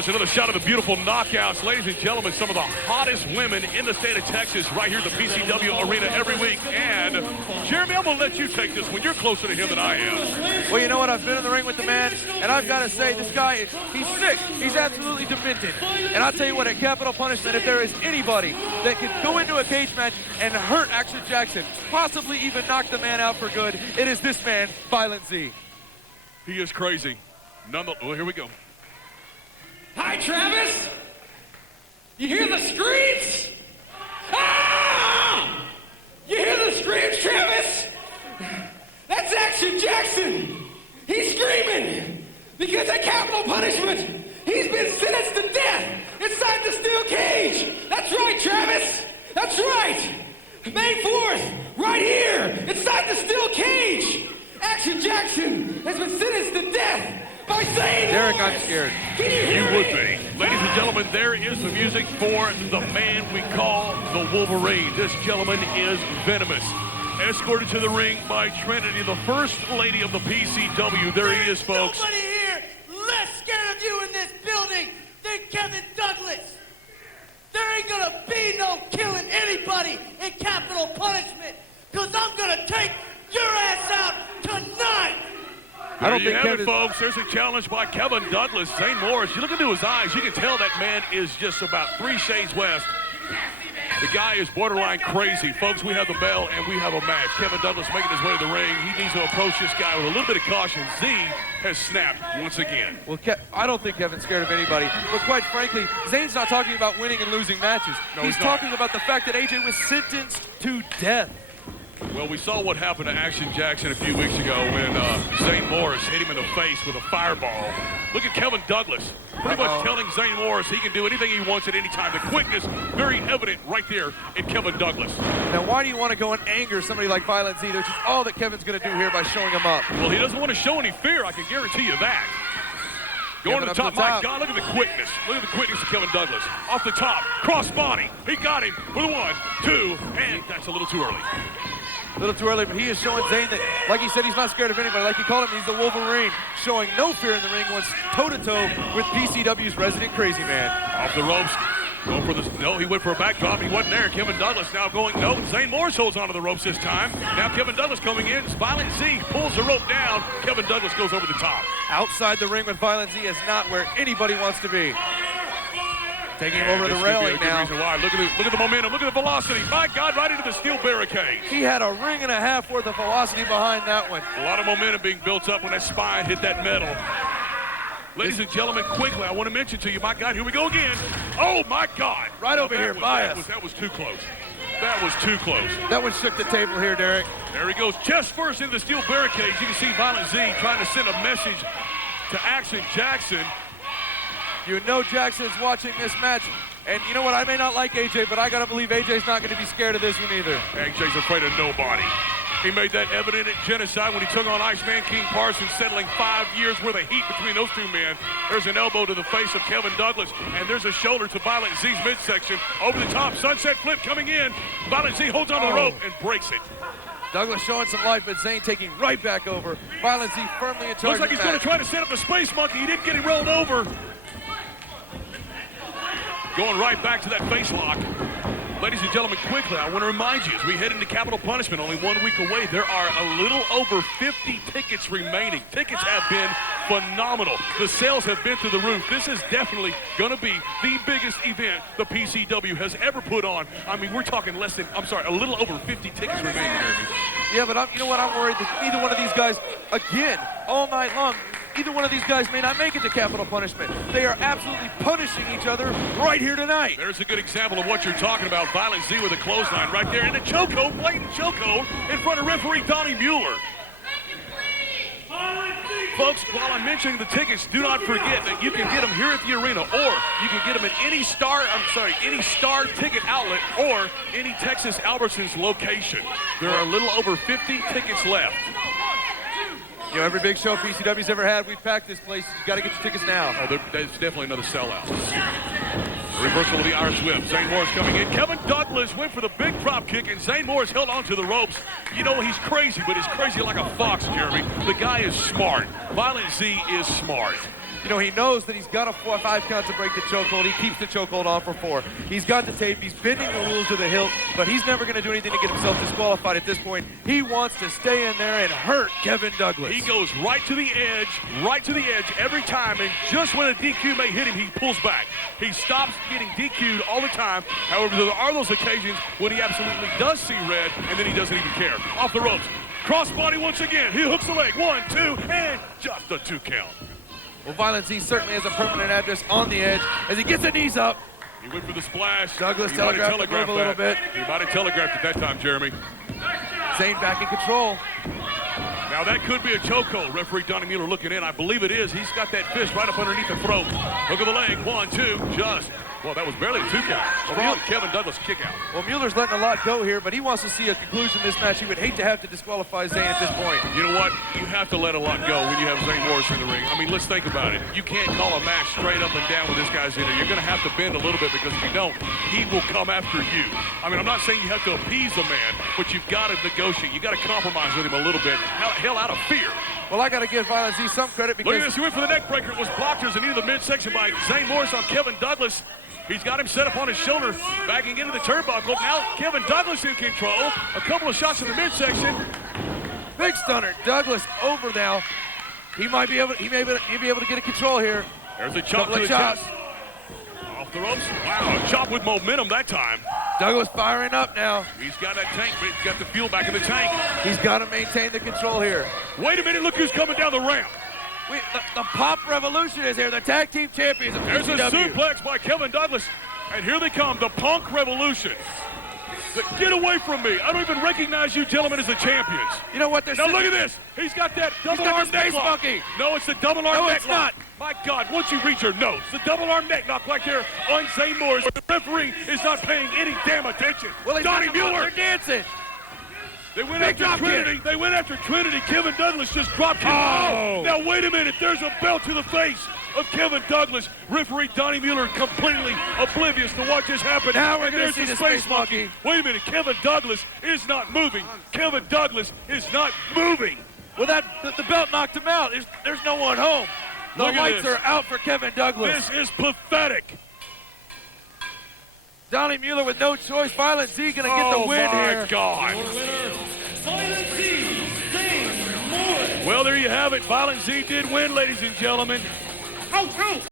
There's another shot of the beautiful knockouts. Ladies and gentlemen, some of the hottest women in the state of Texas right here at the PCW Arena every week. And, Jeremy, I'm going to let you take this one. You're closer to him than I am. Well, you know what? I've been in the ring with the man, and I've got to say, this guy, he's sick. He's absolutely demented. And I'll tell you what, at Capital Punishment, if there is anybody that can go into a cage match and hurt Action Jackson, possibly even knock the man out for good, it is this man, Violent Z. He is crazy. Oh, here we go. Hi, Travis. You hear the screams? Ah! You hear the screams, Travis? That's Action Jackson. He's screaming because at Capital Punishment, he's been sentenced to death inside the steel cage. That's right, Travis. That's right. May 4th, right here, inside the steel cage. Action Jackson has been sentenced to death by Zane Morris. Derek, I'm scared. Can you hear You me? would be. Ladies and gentlemen, there is the music for the man we call the Wolverine. This gentleman is venomous. Escorted to the ring by Trinity, the first lady of the PCW. There he is, folks. Nobody here less scared of you in this building than Kevin Douglas. There ain't gonna be no killing anybody in Capital Punishment, because I'm gonna take your ass out tonight. I don't think have it, Kevin... folks. There's a challenge by Kevin Douglas. Zane Morris, you look into his eyes, you can tell that man is just about 3 shades west. The guy is borderline crazy. Folks, we have the bell and we have a match. Kevin Douglas making his way to the ring. He needs to approach this guy with a little bit of caution. Z has snapped once again. Well, I don't think Kevin's scared of anybody. But quite frankly, Zane's not talking about winning and losing matches. No, he's he's not. talking about the fact that AJ was sentenced to death. Well, we saw what happened to Action Jackson a few weeks ago when Zane Morris hit him in the face with a fireball. Look at Kevin Douglas. Pretty much telling Zane Morris he can do anything he wants at any time. The quickness, very evident right there in Kevin Douglas. Now, why do you want to go and anger somebody like Violent Z, which is all that Kevin's going to do here by showing him up? Well, he doesn't want to show any fear, I can guarantee you that. Going to the top. My God, look at the quickness. Look at the quickness of Kevin Douglas. Off the top, cross body. He got him with a 1, 2, and that's a little too early. A little too early, but he is showing Zane that, like he said, he's not scared of anybody. Like he called him, he's the Wolverine, showing no fear in the ring, once toe-to-toe with PCW's resident crazy man. Off the ropes. Going for this. No, he went for a backdrop. He wasn't there. Kevin Douglas now going. No, Zane Morris holds onto the ropes this time. Now Kevin Douglas coming in. Violent Z pulls the rope down. Kevin Douglas goes over the top. Outside the ring with Violent Z is not where anybody wants to be. Taking over the railing now. Look at the momentum. Look at the velocity. My God, right into the steel barricade. He had a ring and a half worth of velocity behind that one. A lot of momentum being built up when that spine hit that metal. Ladies and gentlemen, quickly, I want to mention to you, my God, here we go again. Oh, my God. Right over here by us. That was too close. That was too close. That one shook the table here, Derek. There he goes, chest first into the steel barricades. You can see Violent Z trying to send a message to Action Jackson. You know Jackson's watching this match. And you know what? I may not like AJ, but I got to believe AJ's not going to be scared of this one either. AJ's afraid of nobody. He made that evident at Genocide when he took on Iceman King Parsons, settling 5 years worth of heat between those two men. There's an elbow to the face of Kevin Douglas, and there's a shoulder to Violent Z's midsection. Over the top, sunset flip coming in. Violent Z holds on the rope and breaks it. Douglas showing some life, but Zane taking right back over. Violent Z firmly in charge. Looks like he's going to try to set up the Space Monkey. He didn't get him rolled over. Going right back to that face lock. Ladies and gentlemen, quickly, I want to remind you, as we head into Capital Punishment, only 1 week away, there are a little over 50 tickets remaining. Tickets have been phenomenal. The sales have been through the roof. This is definitely going to be the biggest event the PCW has ever put on. I mean, we're talking a little over 50 tickets remaining, Jeremy. Yeah, but you know what? I'm worried that either one of these guys, again, all night long, either one of these guys may not make it to Capital Punishment. They are absolutely punishing each other right here tonight. There's a good example of what you're talking about. Violent Z with a clothesline right there. And a chokehold, blatant chokehold in front of referee Donnie Mueller. Folks, while I'm mentioning the tickets, do not forget that you can get them here at the arena, or you can get them at any Star ticket outlet or any Texas Albertsons location. There are a little over 50 tickets left. You know, every big show PCW's ever had, we've packed this place. You got to get your tickets now. Oh, there's definitely another sellout. Reversal of the Irish whip. Zane Morris coming in. Kevin Douglas went for the big drop kick, and Zane Morris held on to the ropes. You know, he's crazy, but he's crazy like a fox, Jeremy. The guy is smart. Violent Z is smart. You know, he knows that he's got a 5 count to break the chokehold. He keeps the chokehold on for 4. He's got the tape. He's bending the rules to the hilt, but he's never going to do anything to get himself disqualified at this point. He wants to stay in there and hurt Kevin Douglas. He goes right to the edge every time, and just when a DQ may hit him, he pulls back. He stops getting DQ'd all the time. However, there are those occasions when he absolutely does see red, and then he doesn't even care. Off the ropes. Crossbody once again. He hooks the leg. 1, 2, and just a 2 count. Well, Violent Z certainly has a permanent address on the edge as he gets the knees up. He went for the splash. Douglas He might have telegraphed the move a little bit. He might have telegraphed it that time, Jeremy. Zane back in control. Now that could be a chokehold. Referee Donnie Mueller looking in. I believe it is. He's got that fist right up underneath the throat. Hook of the leg. 1, 2. Just. Well, that was barely a 2 count. Well, Kevin Douglas kick out. Well, Mueller's letting a lot go here, but he wants to see a conclusion to this match. He would hate to have to disqualify Zane at this point. You know what? You have to let a lot go when you have Zane Morris in the ring. I mean, let's think about it. You can't call a match straight up and down with this guy's in there. You're going to have to bend a little bit, because if you don't, he will come after you. I mean, I'm not saying you have to appease a man, but you've got to negotiate. You've got to compromise with him a little bit. Hell, out of fear. Well, I got to give Violent Z some credit because... Look at this. He went for the neck breaker. It was blocked as an into the midsection by Zane Morris on Kevin Douglas. He's got him set up on his shoulder, backing into the turnbuckle. Now Kevin Douglas in control. A couple of shots in the midsection. Big stunner. Douglas over now. He may be able to get a control here. There's a chop to the chest. Off the ropes. Wow, a chop with momentum that time. Douglas firing up now. He's got that tank, but he's got the fuel back in the tank. He's got to maintain the control here. Wait a minute, look who's coming down the ramp. The Pop Revolution is here, the tag team champions of There's a PCW. suplex by Kevin Douglas, and here they come, the Punk Revolution. Get away from me. I don't even recognize you gentlemen as the champions. You know what? Now look at this. He's got that double arm neck lock. monkey. No, it's the double arm No, neck it's lock. not. My God, once you reach your nose, the double arm neck lock right there on Zane Morris. The referee is not paying any damn attention. Well, Donnie Mueller. They're dancing. They went Big after drop Trinity. kick. They went after Trinity. Kevin Douglas just dropped kicked. Oh. Now wait a minute. There's a belt to the face of Kevin Douglas. Referee Donnie Mueller completely oblivious to what just happened. Now we're And gonna there's see the the space Space monkey. Monkey. Wait a minute. Kevin Douglas is not moving. Kevin Douglas is not moving. Well, the belt knocked him out. There's no one home. The Look at lights this. are out for Kevin Douglas. This is pathetic. Donnie Mueller with no choice. Violent Z going to get the win my here. God. Well, there you have it. Violent Z did win, ladies and gentlemen. Hey,